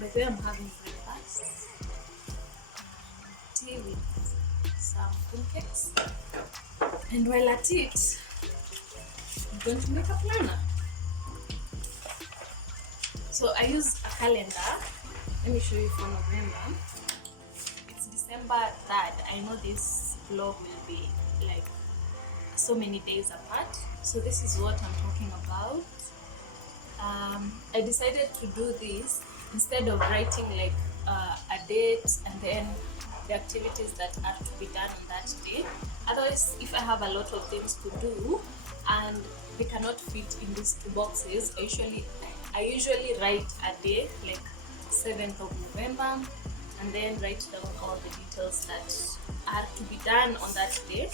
By the way, I'm having breakfast, tea with some pancakes, and while at it, I'm going to make a planner. So I use a calendar. Let me show you for November. It's December 3rd. I know this vlog will be like so many days apart. So this is what I'm talking about. I decided to do this instead of writing like a date and then the activities that are to be done on that day. Otherwise, if I have a lot of things to do and they cannot fit in these two boxes, I usually write a day like 7th of November and then write down all the details that are to be done on that day.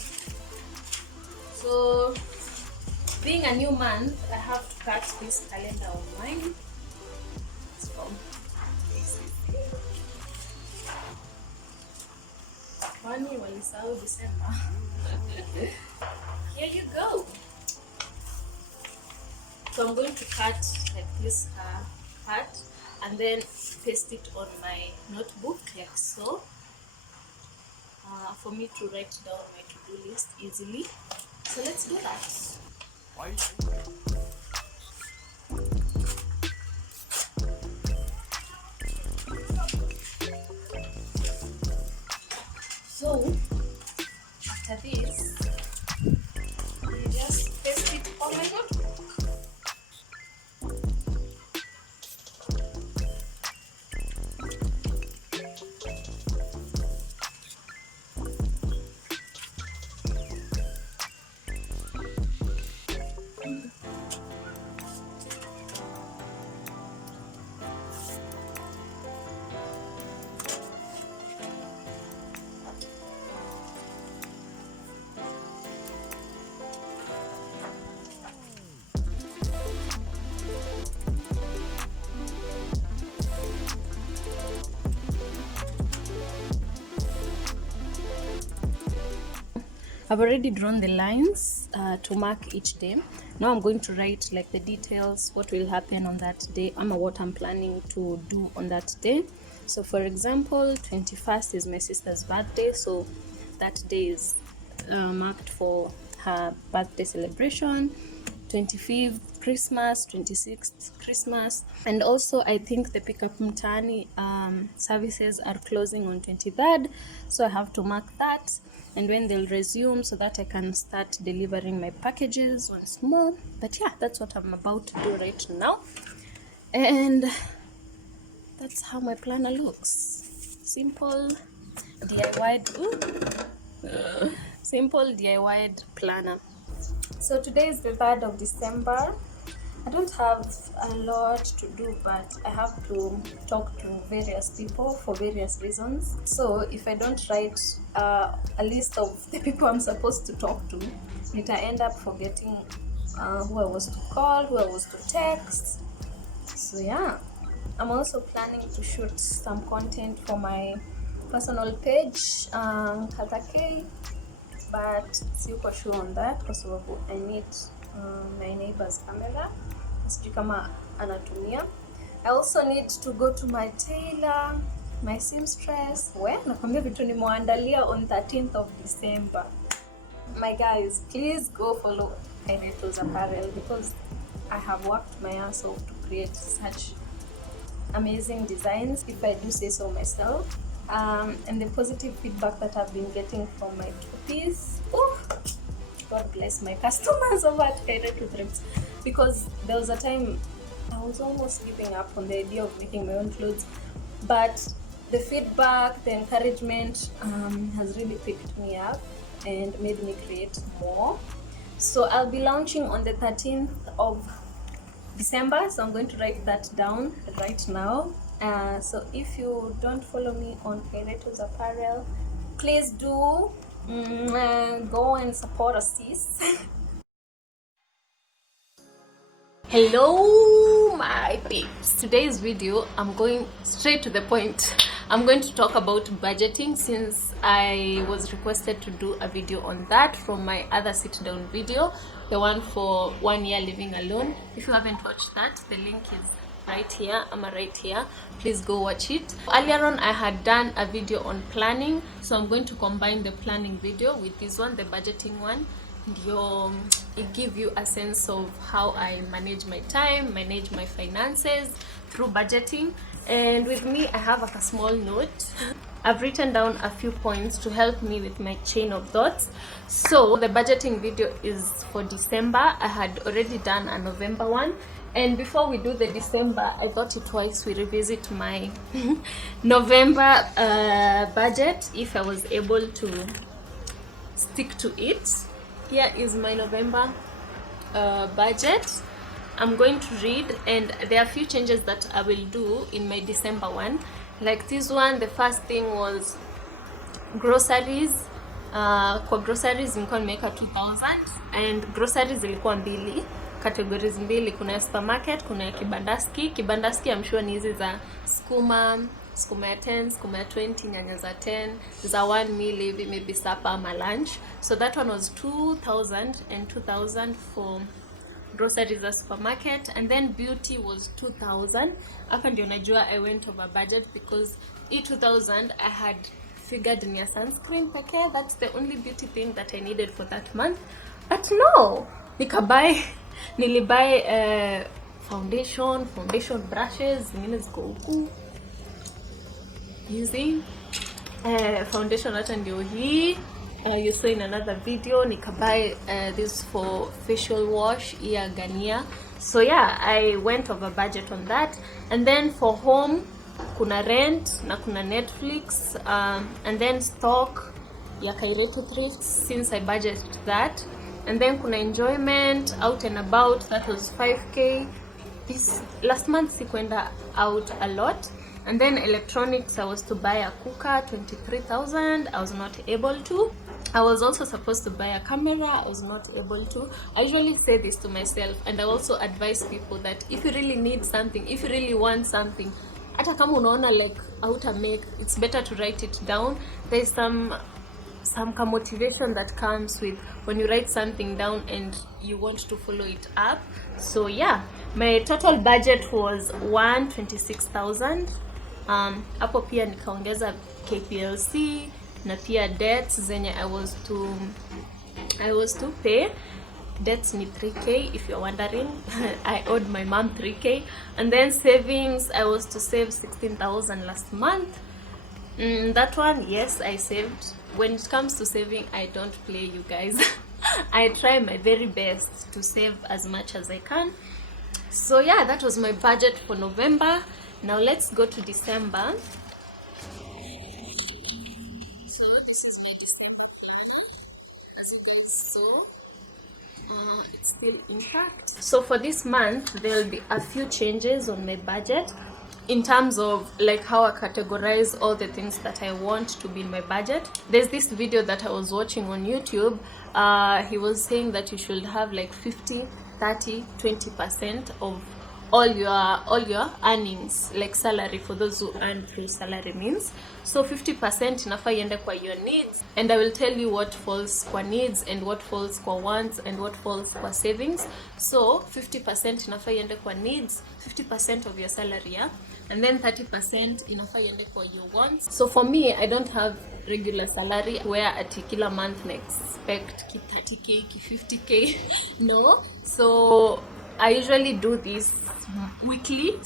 So being a new month, I have to cut this calendar of mine. It's from Kwani walisahau December. Here you go. So I'm going to cut like this part and then paste it on my notebook like so, for me to write down my to-do list easily. So let's do that. So after this, I just paste it on my notebook. I've already drawn the lines to mark each day. Now I'm going to write like the details, what will happen on that day, what I'm planning to do on that day. So for example, 21st is my sister's birthday, so that day is marked for her birthday celebration. 25th Christmas, 26th Christmas, and also I think the pickup mtaani services are closing on 23rd, so I have to mark that and when they'll resume so that I can start delivering my packages once more. But yeah, that's what I'm about to do right now, and that's how my planner looks. Simple DIY simple DIY planner. So today is the 3rd of December. I don't have a lot to do, but I have to talk to various people for various reasons. So if I don't write a list of the people I'm supposed to talk to, I end up forgetting who I was to call, who I was to text. So yeah, I'm also planning to shoot some content for my personal page, Kathake, but siko sure on that kwa sababu I need my neighbor's camera, sijui kama anatumia. I also need to go to my tailor, my seamstress. Nakwambia vitu nimeandalia on 13th of December. My guys, please go follow Kairetos Apparel because I have worked my ass off to create such amazing designs, if I do say so myself. And the positive feedback that I've been getting from my two-piece, God bless my customers over at Kairetos, because there was a time I was almost giving up on the idea of making my own clothes, but the feedback, the encouragement has really picked me up and made me create more. So I'll be launching on the 13th of December, so I'm going to write that down right now. So if you don't follow me on Kairetos Apparel, please do go and support us, sis. Hello my peeps. Today's video, I'm going straight to the point. I'm going to talk about budgeting since I was requested to do a video on that from my other sit down video, the one for 1 year living alone. If you haven't watched that, the link is right here, right here. Please go watch it. Earlier on I had done a video on planning, so I'm going to combine the planning video with this one, the budgeting one. It give you a sense of how I manage my time, manage my finances through budgeting. And with me I have like a small note. I've written down a few points to help me with my chain of thoughts. So the budgeting video is for December. I had already done a November one, and before we do the December, I thought it twice we revisit my November budget, if I was able to stick to it. Here is my November budget. I'm going to read, and there are a few changes that I will do in my December one. Like this one, the first thing was groceries. Kwa groceries nilikuwa nimeweka 2000, and groceries zilikuwa mbili, categories mbili. Kuna supermarket, kuna ya kibandaski. Kibandaski I'm sure ni hizi za skuma ya 10, skuma ya 20, nyanya za 10, za 1 meal hivi, maybe supper ama lunch. So that one was 2000 and 2000 for groceries za supermarket. And then beauty was 2000. Hapa ndio najua I went over budget, because 2000 I had figured in your sunscreen pekee. That's the only beauty thing that I needed for that month. But no, nilibuy foundation brushes, zingine ziko huku using foundation hata ndio hii. You saw in another video nikabuy this for facial wash ya Gania. So yeah, I went over budget on that. And then for home kuna rent na kuna Netflix, and then stock ya Kairetu thrift, since I budgeted that. And then kuna enjoyment, out and about, that was 5k. This last month sikwenda out a lot. And then electronics, I was to buy a cooker, 23,000. I was not able to. I was also supposed to buy a camera. I was not able to. I usually say this to myself, and I also advise people that if you really need something, if you really want something, hata kama unaona like make, it's better to write it down. There's some motivation that comes with when you write something down and you want to follow it up. So yeah, my total budget was 126,000. Hapo pia nikaongeza KPLC na pia debts zenye I was to pay. Debts ni 3k, if you're wondering. I owed my mom 3k. And then savings, I was to save 16,000 last month. That one, yes, I saved. When it comes to saving, I don't play, you guys. I try my very best to save as much as I can. So yeah, that was my budget for November. Now let's go to December. So this is my December plan. As you guys saw, it's still intact. So for this month, there will be a few changes on my budget in terms of like how I categorize all the things that I want to be in my budget. There's this video that I was watching on YouTube. He was saying that you should have like 50, 30, 20% of all your earnings, like salary, for those who earn through salary means. So 50% inafaa iende kwa your needs, and I will tell you what falls kwa needs and what falls kwa wants and what falls kwa savings. So 50% inafaa iende kwa needs, 50% of your salary, yeah? And then 30% inafaa iende kwa your wants. So for me, I don't have regular salary where at kila month na expect ki 30k, ki 50k. No. So I usually do this weekly,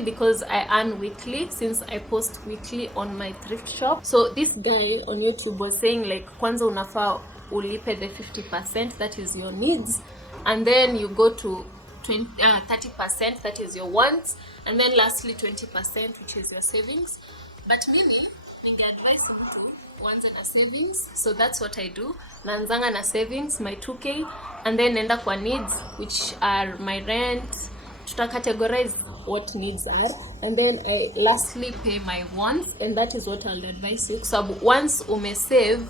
because I earn weekly, since I post weekly on my thrift shop. So this guy on YouTube was saying like, kwanza unafaa ulipe the 50%, that is your needs, and then you go to 30%, that is your wants, and then lastly 20%, which is your savings. But mimi ningeadvise mtu uanze na savings. So that's what I do. Naanzanga na savings, my 2k, and then nenda kwa needs, which are my rent. Tutacategorize what needs are, and then I lastly pay my wants, and that is what I'll advise you. So once ume save,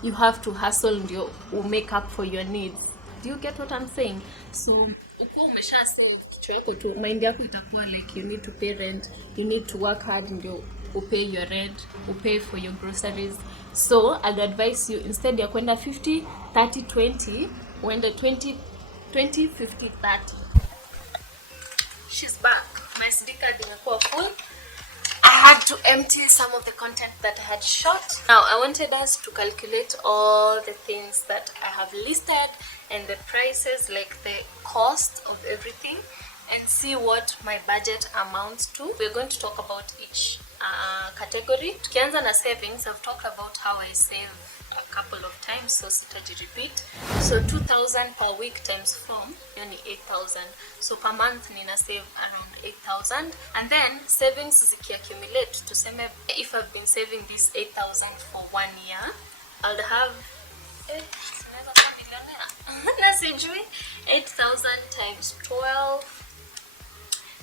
you have to hustle ndio make up for your needs. Do you get what I'm saying? So uko umesha save kichwa yako tu, mind yako itakuwa like you need to pay rent, you need to work hard ndio pay your rent, pay for your groceries. So I'd advise you, instead ya kwenda 50, 30, 20, uende 20, 50, 30. she's back. My SD card imekuwa full. I had to empty some of the content that I had shot. Now I wanted us to calculate all the things that I have listed and the prices, like the cost of everything, and see what my budget amounts to. We're going to talk about each category. Tukianza na savings, I've talked about how I save a couple of times, so sitaji repeat. So 2,000 per week times 4, yani 8,000. So per month nina save around 8,000. And then savings zikiaccumulate, tuseme if I've been saving this 8,000 for 1 year, I'll have 8,000 times 12,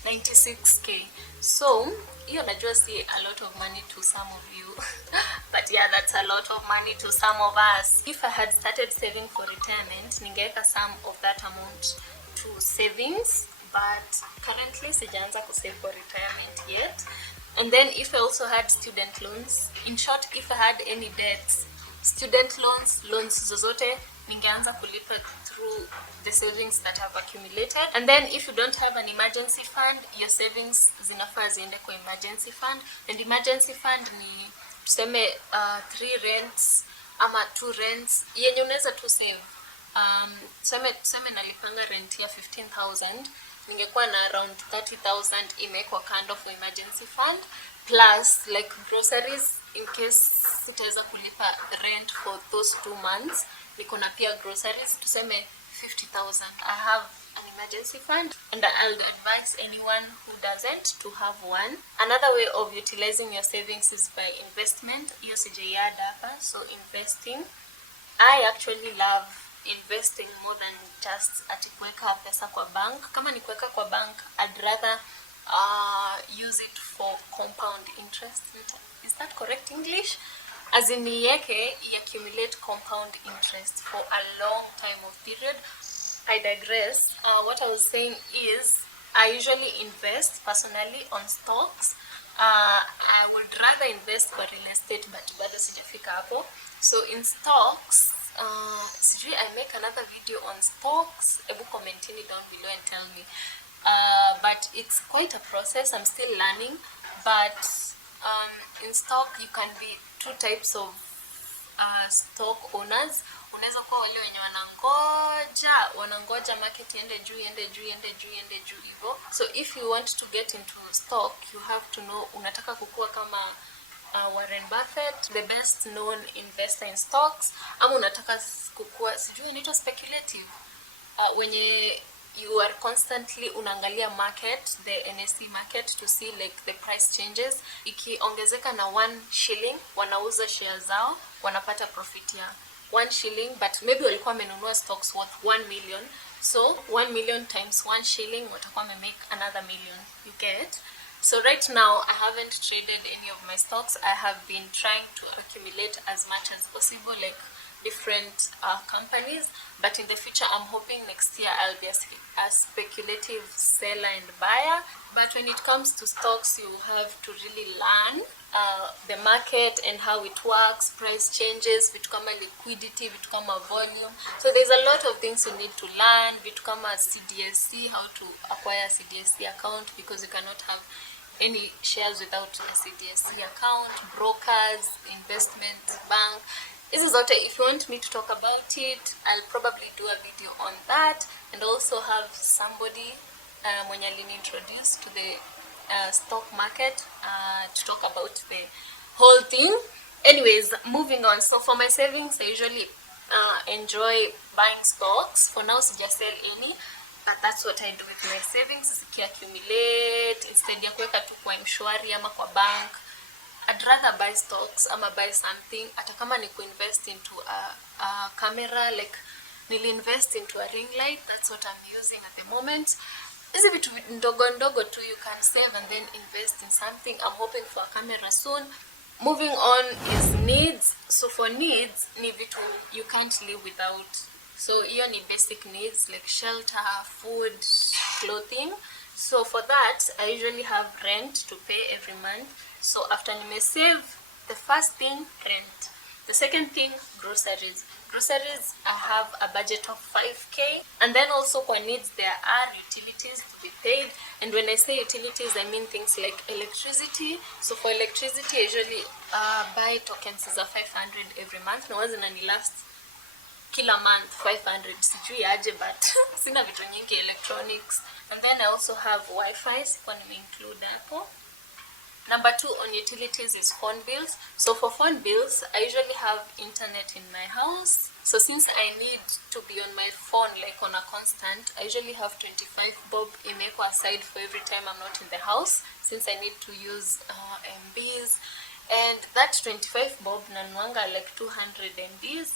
96k. So you najua see a lot of money to some of you but yeah, that's a lot of money to some of us. If I had started saving for retirement, ningeweka some of that amount to savings, but currently sijaanza ku save for retirement yet. And then if I also had student loans, in short, if I had any debts, student loans zozote, ningeanza kulipa through the savings that have accumulated. And then if you don't have an emergency fund, your savings zinafaa ziende kwa emergency fund. And emergency fund ni tuseme 3 rents ama 2 rents yenye unaweza tu save. Tuseme nalipanga rent ya 15,000, ningekuwa na around 30,000 imewekwa kando for emergency fund, plus like groceries in case sitaweza kulipa rent for those 2 months. Niko na pia groceries, tuseme 50,000. I have an emergency fund, and I'll advise anyone who doesn't to have one. Another way of utilizing your savings is by investment. Hiyo sijaiada hapa. So investing, I actually love investing more than just ati kuweka pesa kwa bank. Kama ni kuweka kwa bank, I'd rather use it for compound interest. Is that correct English? As in niweke accumulate compound interest for a long time of period. I digress. What I was saying is I usually invest personally on stocks. I would rather invest for real estate, but bado sijafika hapo. So in stocks, I make another video on stocks. Ebu comment down below and tell me. But it's quite a process. I'm still learning. But in stock, you can be 2 types of stock owners. Unaweza kuwa wale wenye wanangoja market iende juu hivyo. So if you want to get into stock, you have to know unataka kukua kama Warren Buffett, the best known investor in stocks, ama unataka kukua inaitwa speculative, wenye you are constantly unaangalia market, the NSE market, to see like the price changes. Ikiongezeka na 1 shilling, wanauza shares zao, wanapata profit ya 1 shilling, but maybe walikuwa wamenunua stocks worth 1 million. So 1 million times 1 shilling, watakuwa make another million. You get? So right now, I haven't traded any of my stocks. I have been trying to accumulate as much as possible, like different companies, but in the future I'm hoping next year I'll be a speculative seller and buyer. But when it comes to stocks, you have to really learn the market and how it works, price changes, vitu kama liquidity, vitu kama volume. So there's a lot of things you need to learn, vitu kama CDSC, how to acquire a CDSC account, because you cannot have any shares without a CDSC account, brokers, investment bank. This is what, if you want me to talk about it, I'll probably do a video on that, and also have somebody when I'll introduce to the stock market to talk about the whole thing. Anyways, moving on. So for my savings, I usually enjoy buying stocks. For now, sija sell any, but that's what I do with my savings. Zikiaccumulate, instead ya kuweka tu kwa mshwari ama kwa bank, I'd rather buy stocks ama buy something. Hata kama ni kuinvest into a camera, like nili invest into a ring light. That's what I'm using at the moment. Hizi vitu ndogo ndogo tu, you can save and then invest in something. I'm hoping for a camera soon. Moving on is needs. So for needs, ni vitu you can't live without. So hiyo ni basic needs like shelter, food, clothing. So for that, I usually have rent to pay every month. So after nime save, the first thing, rent. The second thing, groceries. Groceries, I have a budget of 5k, and then also for needs there are utilities to be paid. And when I say utilities, I mean things like electricity. So for electricity, I usually buy tokens za 500 every month. Na zinani last kila month 500, sijui aje, but sina vitu nyingi electronics. And then I also have Wi-Fi, sikuwa nimeinclude hapo. Number 2 on utilities is phone bills. So for phone bills, I usually have internet in my house. So since I need to be on my phone like on a constant, I usually have 25 bob imeko aside for every time I'm not in the house, since I need to use MBs. And that 25 bob nanuanga like 200 MBs.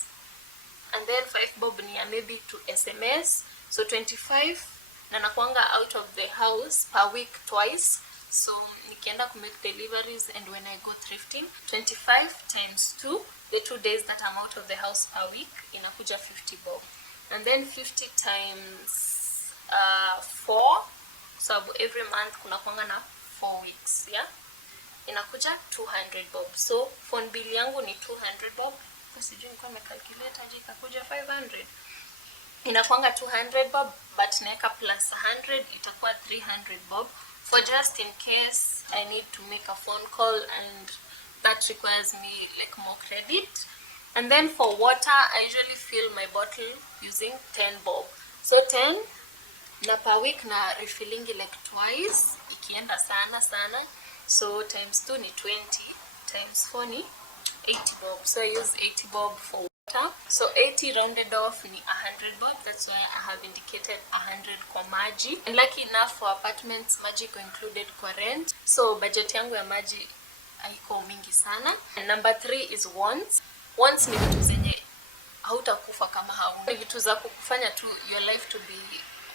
And then 5 bob ni maybe to SMS. So 25 na nakuanga out of the house per week twice. So nikienda to make deliveries and when I go thrifting, 25 times 2, the 2 days that I'm out of the house per week, inakuja 50 bob. And then 50 times 4, so every month kuna kuanga na 4 weeks, yeah? Inakuja 200 bob. So phone bill yangu ni 200 bob. Sijui nilikuwa nimecalculate aje ikakuja 500. Inakuanga 200 bob, but naeka plus 100 itakuwa 300 bob. For just in case I need to make a phone call and that requires me like more credit. And then for water, I usually fill my bottle using 10 bob. So 10 na per week na refilling like twice, ikienda sana. So times 2 ni 20, times 4 ni 80 bob. So I use 80 bob for water. So 80 rounded off ni 100 bob. That's why I have indicated 100 kwa maji. And lucky enough for apartments, maji iko included kwa rent. So budget yangu ya maji haiko mingi sana. And number 3 is wants. Wants ni vitu zenye hautakufa kama hauna. Ni vitu za kufanya tu your life to be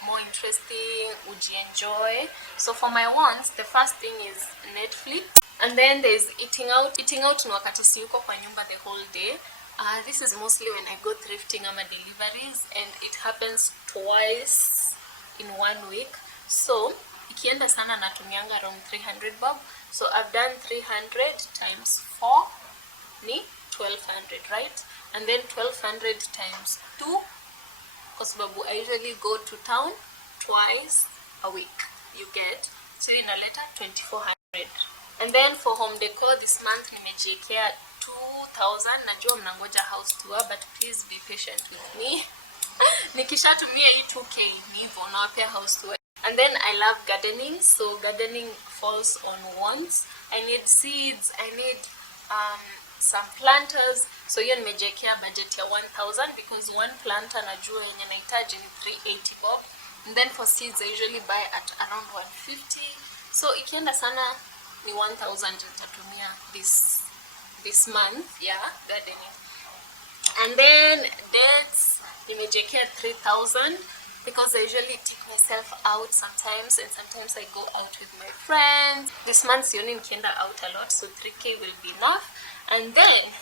more interesting, ujienjoy. So for my wants, the first thing is Netflix. And then there's eating out. Eating out ni wakati siyuko kwa nyumba the whole day. This is mostly when I go thrifting ama deliveries, and it happens twice in 1 week. So ikienda sana natumianga around 300 bob. So I've done 300 times 4 ni 1200, right? And then 1200 times 2, kwa sababu I usually go to town twice a week, you get. So inaleta 2400. And then for home decor this month nimejiekea 2000. Najua mnangoja house tour, but please be patient with me. Nikishatumia hii 2k ni hivyo nawapea house tour. And then I love gardening, so gardening falls on wants. I need seeds, I need some planters. So hiyo nimejiekea budget ya 1000 because one planter najua yenye nahitaji ni 380 bob. And then for seeds I usually buy at around 150. So ikienda sana ni 1000 nitatumia this month, yeah, gardening. And then dates nimejiekea 3000 because I usually take myself out sometimes, and sometimes I go out with my friends. This month sioni nikienda out a lot, so 3k will be enough. And then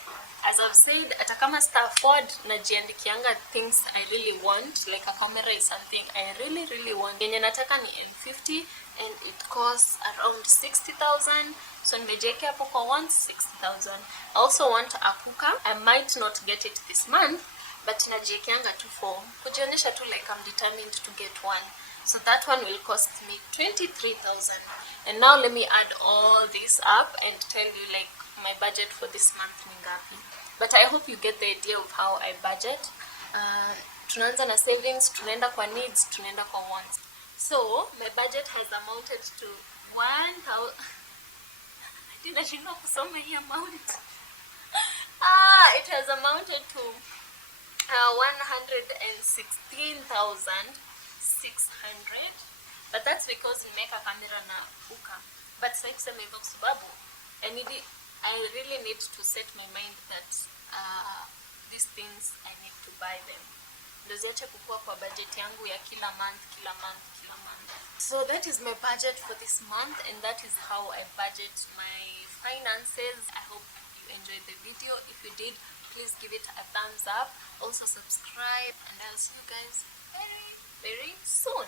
as I've said, hata kama sita afford, najiandikianga things I really want. Like a camera is something I really want. Yenye nataka ni M50 and it costs around 60,000. So nimejiwekea hapo kwa once 60,000. I also want a cooker. I might not get it this month, but najiwekeanga tu for kujionyesha tu like I'm determined to get one. So that one will cost me 23,000. And now let me add all this up and tell you like my budget for this month ni ngapi. But I hope you get the idea of how I budget. Tunaanza na savings, tunaenda kwa needs, tunaenda kwa wants. So my budget has amounted to 1,000. Ninashindwa kusoma hii amount. It has amounted to 116,600. But that's because nimeweka kamera na uka. But sasa kusema hivyo kwa sababu I really need to set my mind that these things I need to buy them. Ndio ziache kukua kwa budget yangu ya kila month. So that is my budget for this month, and that is how I budget my finances. I hope you enjoyed the video. If you did, please give it a thumbs up. Also subscribe, and I'll see you guys very soon.